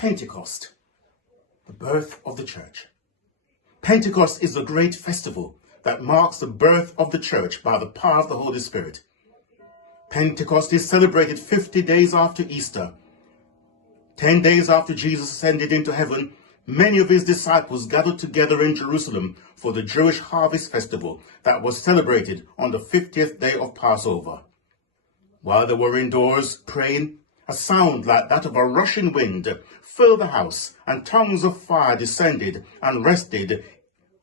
Pentecost, the birth of the church. Pentecost is the great festival that marks the birth of the church by the power of the Holy Spirit. Pentecost is celebrated 50 days after Easter. 10 days after Jesus ascended into heaven, many of his disciples gathered together in Jerusalem for the Jewish harvest festival that was celebrated on the 50th day of Passover. While they were indoors praying, a sound like that of a rushing wind filled the house, and tongues of fire descended and rested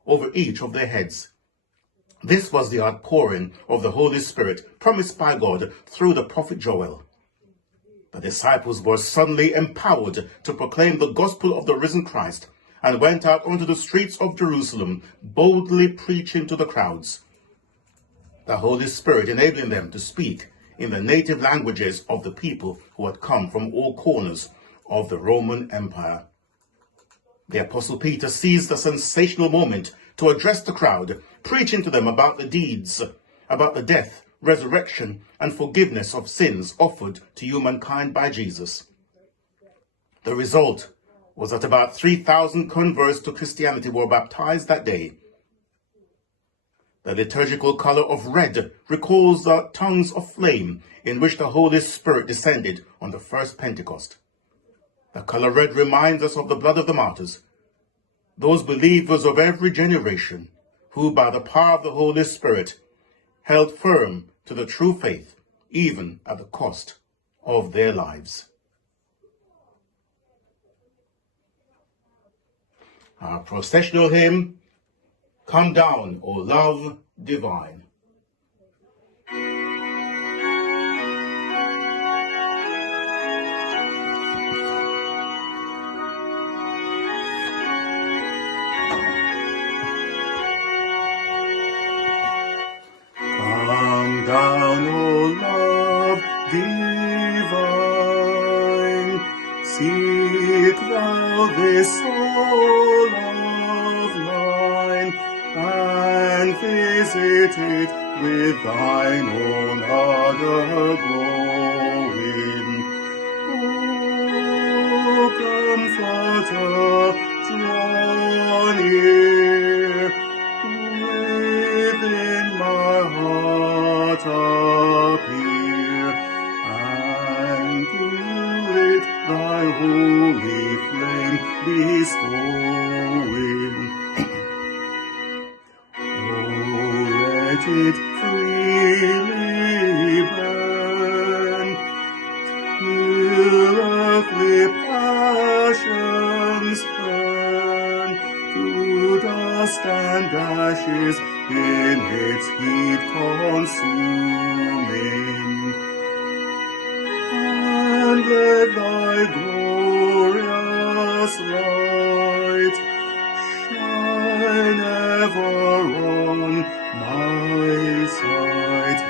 over each of their heads. This was the outpouring of the Holy Spirit promised by God through the prophet Joel. The disciples were suddenly empowered to proclaim the gospel of the risen Christ and went out onto the streets of Jerusalem, boldly preaching to the crowds, the Holy Spirit enabling them to speak in the native languages of the people who had come from all corners of the Roman Empire. The Apostle Peter seized the sensational moment to address the crowd, preaching to them about the deeds, about the death, resurrection, and forgiveness of sins offered to humankind by Jesus. The result was that about 3,000 converts to Christianity were baptized that day. The liturgical color of red recalls the tongues of flame in which the Holy Spirit descended on the first Pentecost. The color red reminds us of the blood of the martyrs, those believers of every generation who, by the power of the Holy Spirit, held firm to the true faith, even at the cost of their lives. Our processional hymn, Come Down, O Love Divine. Come down, O love divine, seek thou this soul of mine, and visit it with thine own ardor glowing. O Comforter, draw near, within my heart appear, and through it thy holy flame bestowing. Let it freely burn, till earthly passions turn to dust and ashes in its heat consuming. And let thy glorious light shine ever on my sight,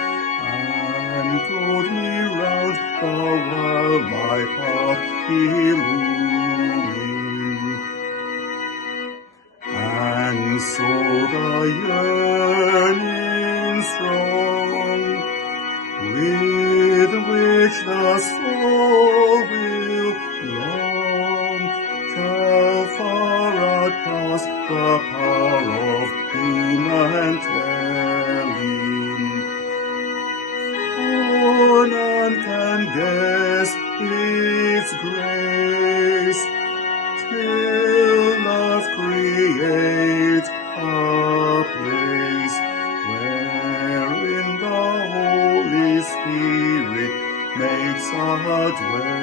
and float me round the while my path illumine. And so the yearning strong, with which the soul will long, shall far outpass the power of human telling. For none can guess its grace, till love creates a place wherein the Holy Spirit makes a dwelling.